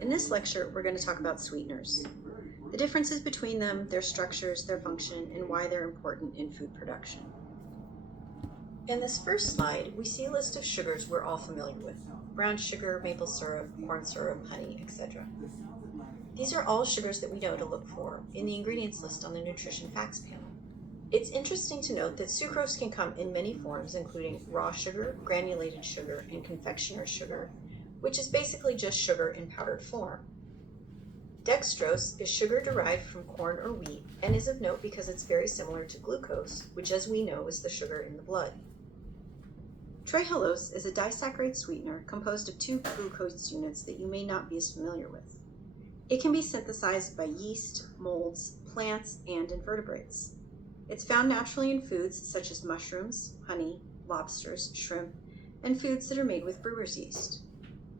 In this lecture, we're going to talk about sweeteners, the differences between them, their structures, their function, and why they're important in food production. In this first slide, we see a list of sugars we're all familiar with: brown sugar, maple syrup, corn syrup, honey, etc. These are all sugars that we know to look for in the ingredients list on the nutrition facts panel. It's interesting to note that sucrose can come in many forms, including raw sugar, granulated sugar, and confectioner's sugar, which is basically just sugar in powdered form. Dextrose is sugar derived from corn or wheat and is of note because it's very similar to glucose, which, as we know, is the sugar in the blood. Trehalose is a disaccharide sweetener composed of two glucose units that you may not be as familiar with. It can be synthesized by yeast, molds, plants, and invertebrates. It's found naturally in foods such as mushrooms, honey, lobsters, shrimp, and foods that are made with brewer's yeast.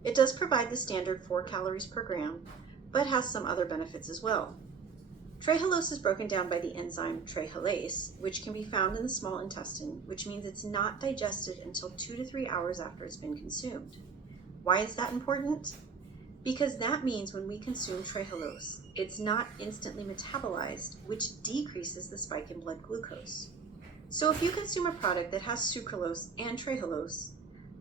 It does provide the standard 4 calories per gram, but has some other benefits as well. Trehalose is broken down by the enzyme trehalase, which can be found in the small intestine, which means it's not digested until 2 to 3 hours after it's been consumed. Why is that important? Because that means when we consume trehalose, it's not instantly metabolized, which decreases the spike in blood glucose. So if you consume a product that has sucralose and trehalose,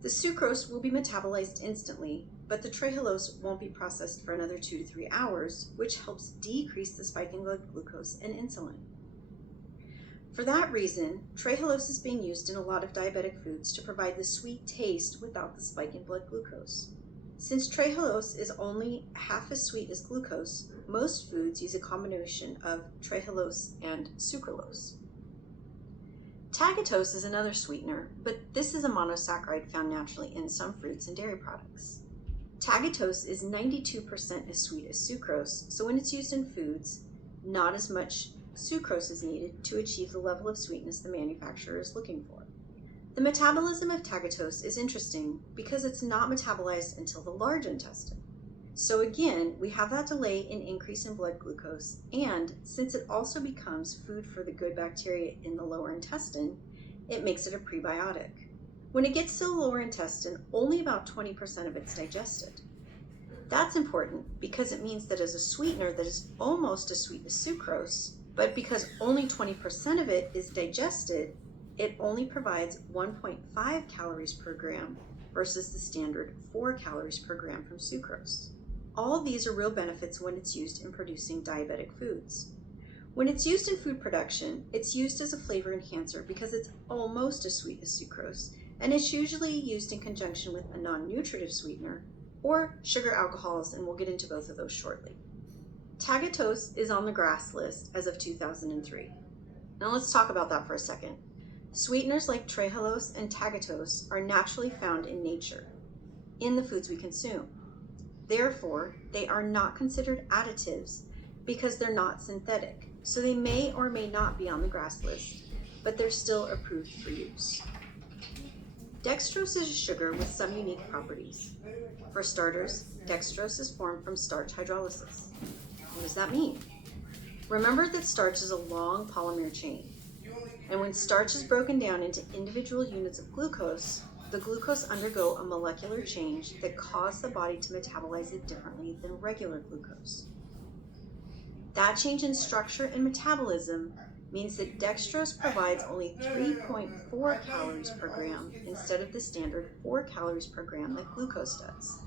the sucrose will be metabolized instantly, but the trehalose won't be processed for another 2 to 3 hours, which helps decrease the spike in blood glucose and insulin. For that reason, trehalose is being used in a lot of diabetic foods to provide the sweet taste without the spike in blood glucose. Since trehalose is only half as sweet as glucose, most foods use a combination of trehalose and sucralose. Tagatose is another sweetener, but this is a monosaccharide found naturally in some fruits and dairy products. Tagatose is 92% as sweet as sucrose, so when it's used in foods, not as much sucrose is needed to achieve the level of sweetness the manufacturer is looking for. The metabolism of tagatose is interesting because it's not metabolized until the large intestine. So again, we have that delay in increase in blood glucose, and since it also becomes food for the good bacteria in the lower intestine, it makes it a prebiotic. When it gets to the lower intestine, only about 20% of it's digested. That's important because it means that as a sweetener that is almost as sweet as sucrose, but because only 20% of it is digested, it only provides 1.5 calories per gram versus the standard 4 calories per gram from sucrose. All of these are real benefits when it's used in producing diabetic foods. When it's used in food production, it's used as a flavor enhancer because it's almost as sweet as sucrose, and it's usually used in conjunction with a non-nutritive sweetener or sugar alcohols, and we'll get into both of those shortly. Tagatose is on the GRAS list as of 2003. Now let's talk about that for a second. Sweeteners like trehalose and tagatose are naturally found in nature, in the foods we consume. Therefore, they are not considered additives because they're not synthetic, so they may or may not be on the GRAS list, but they're still approved for use. Dextrose is a sugar with some unique properties. For starters, dextrose is formed from starch hydrolysis. What does that mean? Remember that starch is a long polymer chain, and when starch is broken down into individual units of glucose, the glucose undergo a molecular change that causes the body to metabolize it differently than regular glucose. That change in structure and metabolism means that dextrose provides only 3.4 calories per gram instead of the standard 4 calories per gram that glucose does.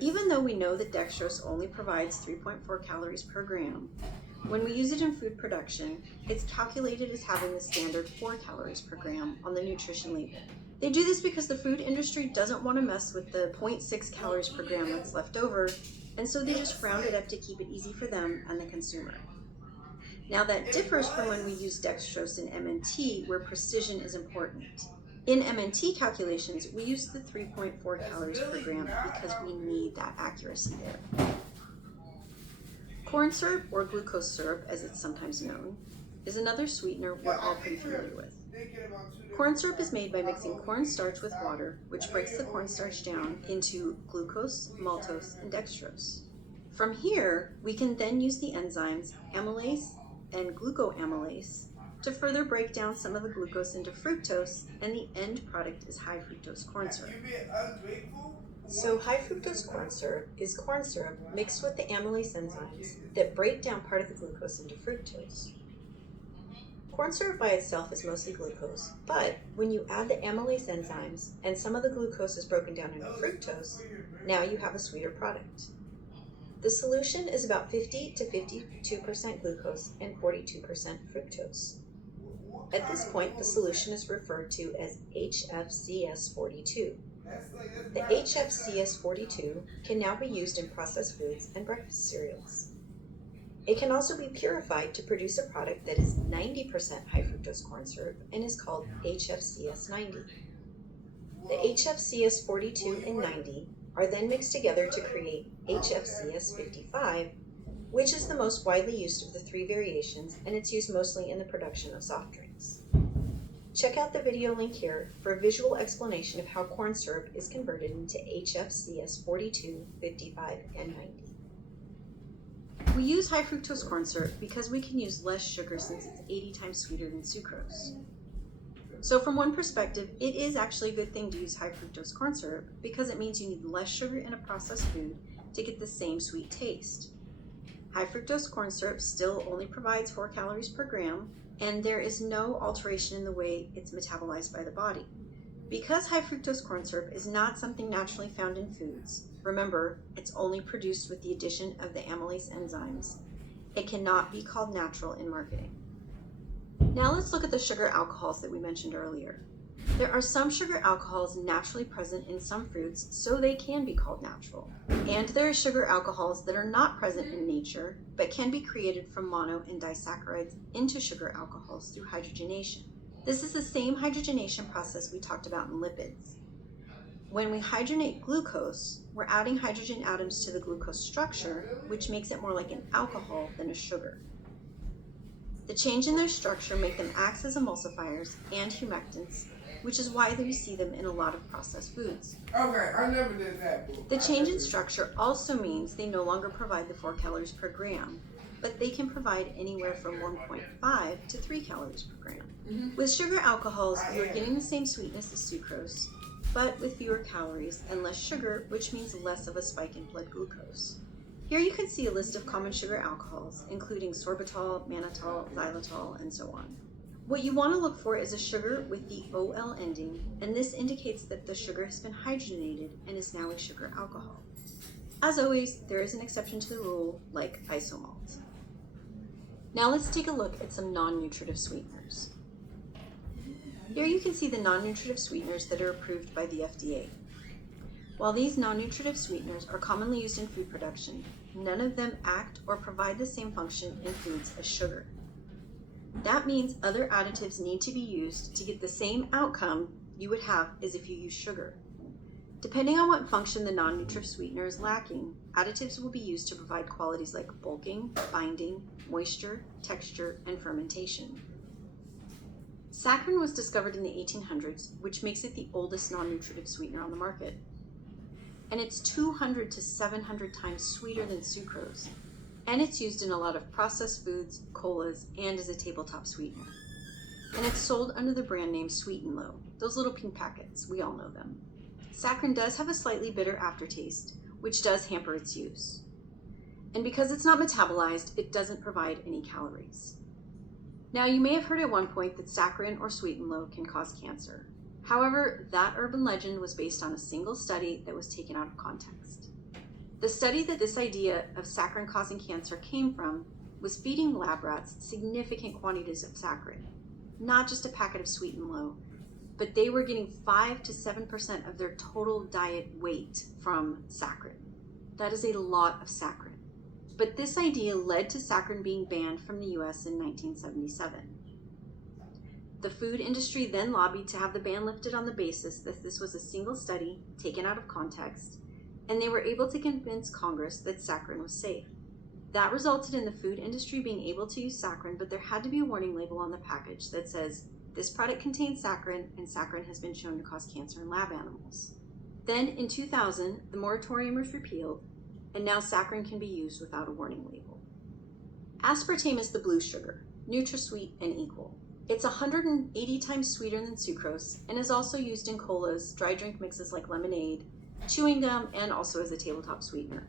Even though we know that dextrose only provides 3.4 calories per gram, when we use it in food production, it's calculated as having the standard 4 calories per gram on the nutrition label. They do this because the food industry doesn't want to mess with the 0.6 calories per gram that's left over, and so they just round it up to keep it easy for them and the consumer. Now that differs from when we use dextrose in MNT, where precision is important. In MNT calculations, we use the 3.4 calories per gram because we need that accuracy there. Corn syrup, or glucose syrup as it's sometimes known, is another sweetener we're all pretty familiar with. Corn syrup is made by mixing cornstarch with water, which breaks the cornstarch down into glucose, maltose, and dextrose. From here, we can then use the enzymes amylase and glucoamylase to further break down some of the glucose into fructose, and the end product is high fructose corn syrup. So high fructose corn syrup is corn syrup mixed with the amylase enzymes that break down part of the glucose into fructose. Corn syrup by itself is mostly glucose, but when you add the amylase enzymes and some of the glucose is broken down into fructose, now you have a sweeter product. The solution is about 50 to 52% glucose and 42% fructose. At this point, the solution is referred to as HFCS42. The HFCS42 can now be used in processed foods and breakfast cereals. It can also be purified to produce a product that is 90% high fructose corn syrup and is called HFCS90. The HFCS42 and 90 are then mixed together to create HFCS55, which is the most widely used of the three variations, and it's used mostly in the production of soft drinks. Check out the video link here for a visual explanation of how corn syrup is converted into HFCS42, 55, and 90. We use high fructose corn syrup because we can use less sugar since it's 80 times sweeter than sucrose. So from one perspective, it is actually a good thing to use high fructose corn syrup because it means you need less sugar in a processed food to get the same sweet taste. High fructose corn syrup still only provides 4 calories per gram, and there is no alteration in the way it's metabolized by the body. Because high fructose corn syrup is not something naturally found in foods, remember, it's only produced with the addition of the amylase enzymes, it cannot be called natural in marketing. Now let's look at the sugar alcohols that we mentioned earlier. There are some sugar alcohols naturally present in some fruits, so they can be called natural. And there are sugar alcohols that are not present in nature, but can be created from mono and disaccharides into sugar alcohols through hydrogenation. This is the same hydrogenation process we talked about in lipids. When we hydrogenate glucose, we're adding hydrogen atoms to the glucose structure, which makes it more like an alcohol than a sugar. The change in their structure make them act as emulsifiers and humectants, which is why we see them in a lot of processed foods. Okay, I never did that. The change in structure also means they no longer provide the 4 calories per gram, but they can provide anywhere from 1.5 to 3 calories per gram. With sugar alcohols, you're getting the same sweetness as sucrose, but with fewer calories and less sugar, which means less of a spike in blood glucose. Here you can see a list of common sugar alcohols, including sorbitol, mannitol, xylitol, and so on. What you want to look for is a sugar with the OL ending, and this indicates that the sugar has been hydrogenated and is now a sugar alcohol. As always, there is an exception to the rule, like isomalt. Now let's take a look at some non-nutritive sweeteners. Here you can see the non-nutritive sweeteners that are approved by the FDA. While these non-nutritive sweeteners are commonly used in food production, none of them act or provide the same function in foods as sugar. That means other additives need to be used to get the same outcome you would have as if you use sugar. Depending on what function the non-nutritive sweetener is lacking, additives will be used to provide qualities like bulking, binding, moisture, texture, and fermentation. Saccharin was discovered in the 1800s, which makes it the oldest non-nutritive sweetener on the market. And it's 200 to 700 times sweeter than sucrose, and it's used in a lot of processed foods, colas, and as a tabletop sweetener. And it's sold under the brand name Sweet and Low, those little pink packets, we all know them. Saccharin does have a slightly bitter aftertaste, which does hamper its use. And because it's not metabolized, it doesn't provide any calories. Now you may have heard at one point that saccharin or Sweet and Low can cause cancer. However, that urban legend was based on a single study that was taken out of context. The study that this idea of saccharin causing cancer came from was feeding lab rats significant quantities of saccharin, not just a packet of Sweet and Low, but they were getting 5 to 7% of their total diet weight from saccharin. That is a lot of saccharin. But this idea led to saccharin being banned from the US in 1977. The food industry then lobbied to have the ban lifted on the basis that this was a single study taken out of context, and they were able to convince Congress that saccharin was safe. That resulted in the food industry being able to use saccharin, but there had to be a warning label on the package that says, this product contains saccharin, and saccharin has been shown to cause cancer in lab animals. Then in 2000, the moratorium was repealed, and now saccharin can be used without a warning label. Aspartame is the blue sugar, NutraSweet and equal. It's 180 times sweeter than sucrose and is also used in colas, dry drink mixes like lemonade, chewing gum, and also as a tabletop sweetener.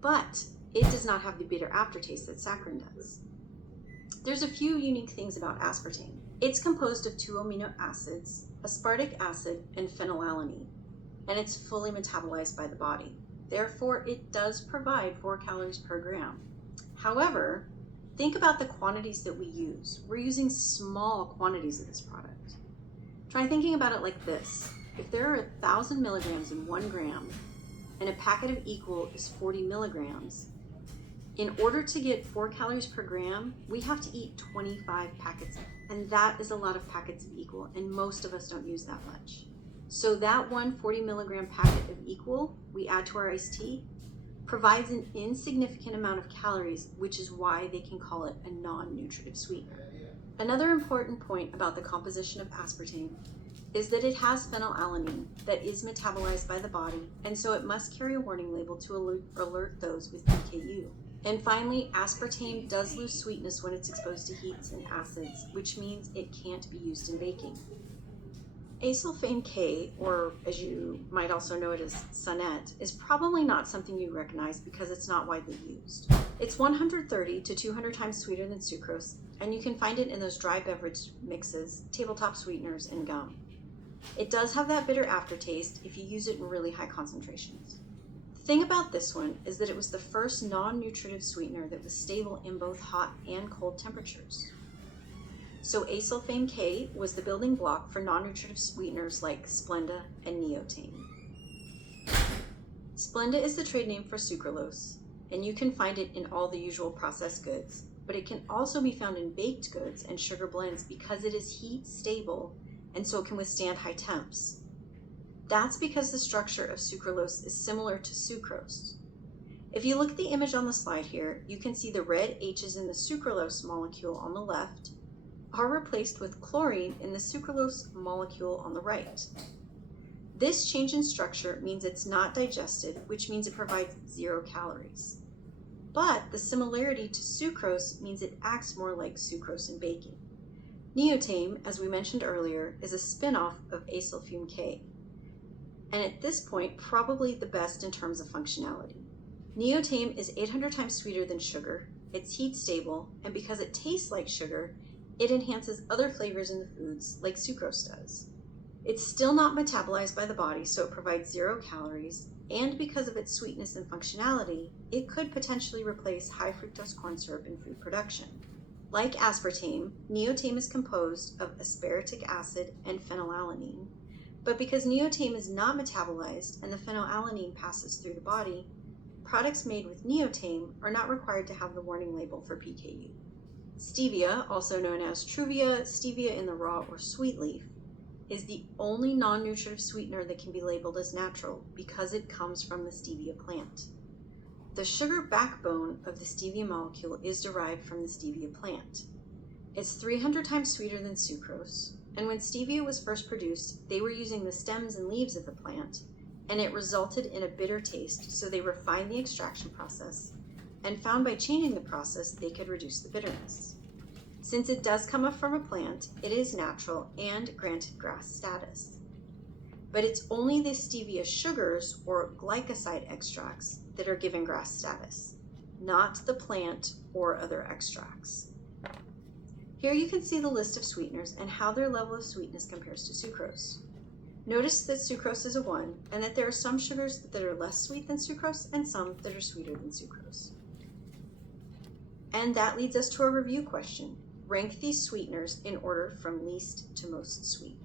But it does not have the bitter aftertaste that saccharin does. There's a few unique things about aspartame. It's composed of 2 amino acids, aspartic acid and phenylalanine, and it's fully metabolized by the body. Therefore, it does provide 4 calories per gram. However, think about the quantities that we use. We're using small quantities of this product. Try thinking about it like this. If there are 1,000 milligrams in 1 gram, and a packet of Equal is 40 milligrams, in order to get 4 calories per gram, we have to eat 25 packets, and that is a lot of packets of Equal, and most of us don't use that much. So that one 40 milligram packet of Equal we add to our iced tea provides an insignificant amount of calories, which is why they can call it a non-nutritive sweetener. Another important point about the composition of aspartame is that it has phenylalanine that is metabolized by the body, and so it must carry a warning label to alert those with PKU. And finally, aspartame does lose sweetness when it's exposed to heats and acids, which means it can't be used in baking. Acesulfame K, or as you might also know it as Sunette, is probably not something you recognize because it's not widely used. It's 130 to 200 times sweeter than sucrose, and you can find it in those dry beverage mixes, tabletop sweeteners, and gum. It does have that bitter aftertaste if you use it in really high concentrations. The thing about this one is that it was the first non-nutritive sweetener that was stable in both hot and cold temperatures. So acesulfame K was the building block for non-nutritive sweeteners like Splenda and Neotame. Splenda is the trade name for sucralose, and you can find it in all the usual processed goods, but it can also be found in baked goods and sugar blends because it is heat stable and so it can withstand high temps. That's because the structure of sucralose is similar to sucrose. If you look at the image on the slide here, you can see the red H's in the sucralose molecule on the left are replaced with chlorine in the sucralose molecule on the right. This change in structure means it's not digested, which means it provides 0 calories. But the similarity to sucrose means it acts more like sucrose in baking. Neotame, as we mentioned earlier, is a spin-off of acesulfame K, and at this point, probably the best in terms of functionality. Neotame is 800 times sweeter than sugar, it's heat stable, and because it tastes like sugar, it enhances other flavors in the foods like sucrose does. It's still not metabolized by the body, so it provides 0 calories, and because of its sweetness and functionality, it could potentially replace high fructose corn syrup in food production. Like aspartame, Neotame is composed of aspartic acid and phenylalanine, but because Neotame is not metabolized and the phenylalanine passes through the body, products made with Neotame are not required to have the warning label for PKU. Stevia, also known as Truvia, stevia in the raw or sweet leaf, is the only non-nutritive sweetener that can be labeled as natural because it comes from the stevia plant. The sugar backbone of the stevia molecule is derived from the stevia plant. It's 300 times sweeter than sucrose, and when stevia was first produced, they were using the stems and leaves of the plant, and it resulted in a bitter taste, so they refined the extraction process and found by changing the process they could reduce the bitterness. Since it does come up from a plant, it is natural and granted GRAS status. But it's only the stevia sugars or glycoside extracts that are given GRAS status, not the plant or other extracts. Here you can see the list of sweeteners and how their level of sweetness compares to sucrose. Notice that sucrose is a 1 and that there are some sugars that are less sweet than sucrose and some that are sweeter than sucrose. And that leads us to our review question. Rank these sweeteners in order from least to most sweet.